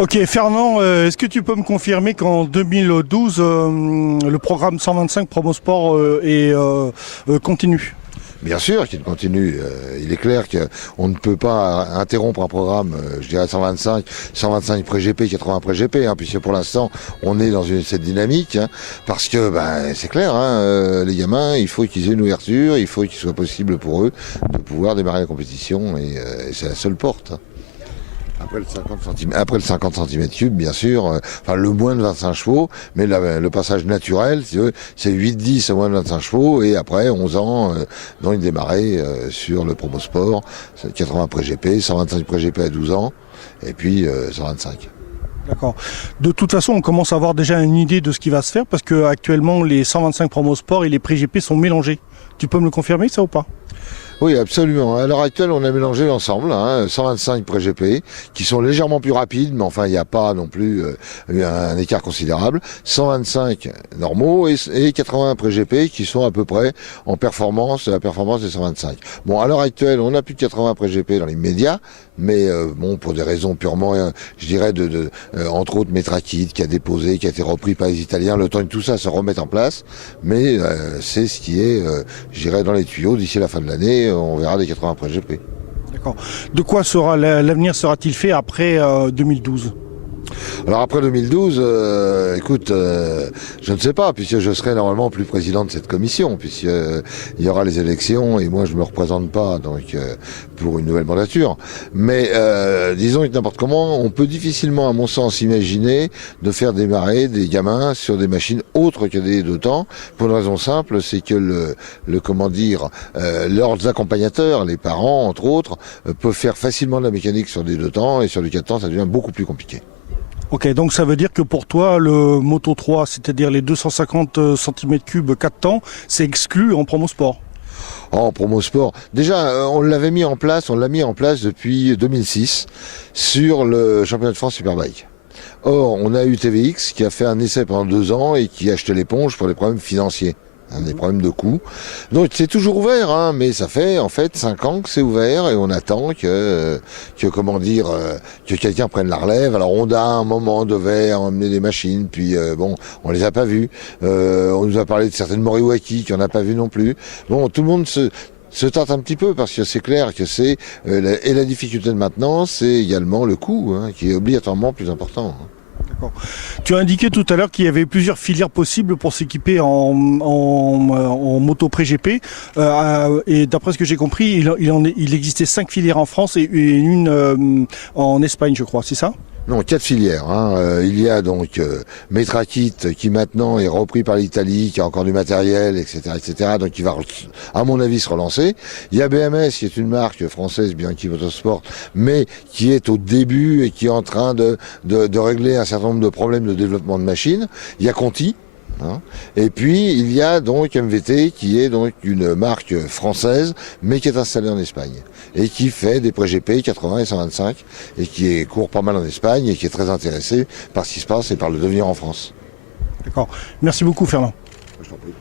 Ok, Fernand, est-ce que tu peux me confirmer qu'en 2012, le programme 125 Promosport continue? Bien sûr qu'il continue. Il est clair qu'on ne peut pas interrompre un programme, je dirais 125 pré-GP, 80 pré-GP, puisque pour l'instant on est dans cette dynamique, parce que c'est clair, les gamins, il faut qu'ils aient une ouverture, il faut qu'il soit possible pour eux de pouvoir démarrer la compétition, et c'est la seule porte. Après le 50 cm3, bien sûr, le moins de 25 chevaux, mais le passage naturel, si tu veux, c'est 8-10 à moins de 25 chevaux, et après 11 ans, dans une démarrée sur le Promosport, 80 pré-GP, 125 pré-GP à 12 ans, et puis 125. D'accord. De toute façon, on commence à avoir déjà une idée de ce qui va se faire, parce que actuellement les 125 Promosport et les pré-GP sont mélangés. Tu peux me le confirmer, ça ou pas? Oui, absolument. À l'heure actuelle, on a mélangé l'ensemble, 125 pré-GP, qui sont légèrement plus rapides, mais enfin, il n'y a pas non plus un écart considérable. 125 normaux et 80 pré-GP, qui sont à peu près en performance, la performance des 125. Bon, à l'heure actuelle, on n'a plus de 80 pré-GP dans les médias, mais pour des raisons purement, je dirais, entre autres, Metrakit, qui a déposé, qui a été repris par les Italiens, le temps que tout ça se remette en place, mais c'est ce qui est, je dirais, dans les tuyaux d'ici la fin de l'année. On verra des 80 pré-GP. D'accord. De quoi l'avenir sera-t-il fait après 2012? Alors après 2012, écoute, je ne sais pas, puisque je serai normalement plus président de cette commission, puisqu'il y aura les élections et moi je me représente pas donc pour une nouvelle mandature. Mais disons que n'importe comment, on peut difficilement, à mon sens, imaginer de faire démarrer des gamins sur des machines autres que des deux temps, pour une raison simple, c'est que leurs accompagnateurs, les parents entre autres, peuvent faire facilement de la mécanique sur des deux temps, et sur du 4 temps, ça devient beaucoup plus compliqué. Ok, donc ça veut dire que pour toi, le Moto 3, c'est-à-dire les 250 cm3 4 temps, c'est exclu en Promosport? En Promosport, déjà, on l'a mis en place depuis 2006 sur le championnat de France Superbike. Or, on a eu TVX qui a fait un essai pendant 2 ans et qui a jeté l'éponge pour des problèmes financiers. Des problèmes de coûts. Donc c'est toujours ouvert, mais ça fait en fait 5 ans que c'est ouvert et on attend que quelqu'un prenne la relève. Alors Honda à un moment devait emmener des machines, puis on les a pas vues. On nous a parlé de certaines Moriwaki qu'on n'a pas vues non plus. Bon, tout le monde se tâte un petit peu parce que c'est clair que c'est la difficulté de maintenant, c'est également le coût qui est obligatoirement plus important. D'accord. Tu as indiqué tout à l'heure qu'il y avait plusieurs filières possibles pour s'équiper en moto pré-GP. Et d'après ce que j'ai compris, il existait 5 filières en France et une en Espagne, je crois, c'est ça? Non, 4 filières. Il y a donc Metrakit qui maintenant est repris par l'Italie, qui a encore du matériel, etc., donc qui va, à mon avis, se relancer. Il y a BMS qui est une marque française, Bianchi Motorsport, mais qui est au début et qui est en train de régler un certain nombre de problèmes de développement de machines. Il y a Conti. Et puis il y a donc MVT qui est donc une marque française mais qui est installée en Espagne et qui fait des pré-GP 80 et 125 et qui court pas mal en Espagne et qui est très intéressé par ce qui se passe et par le devenir en France. D'accord. Merci beaucoup Fernand. Je t'en prie.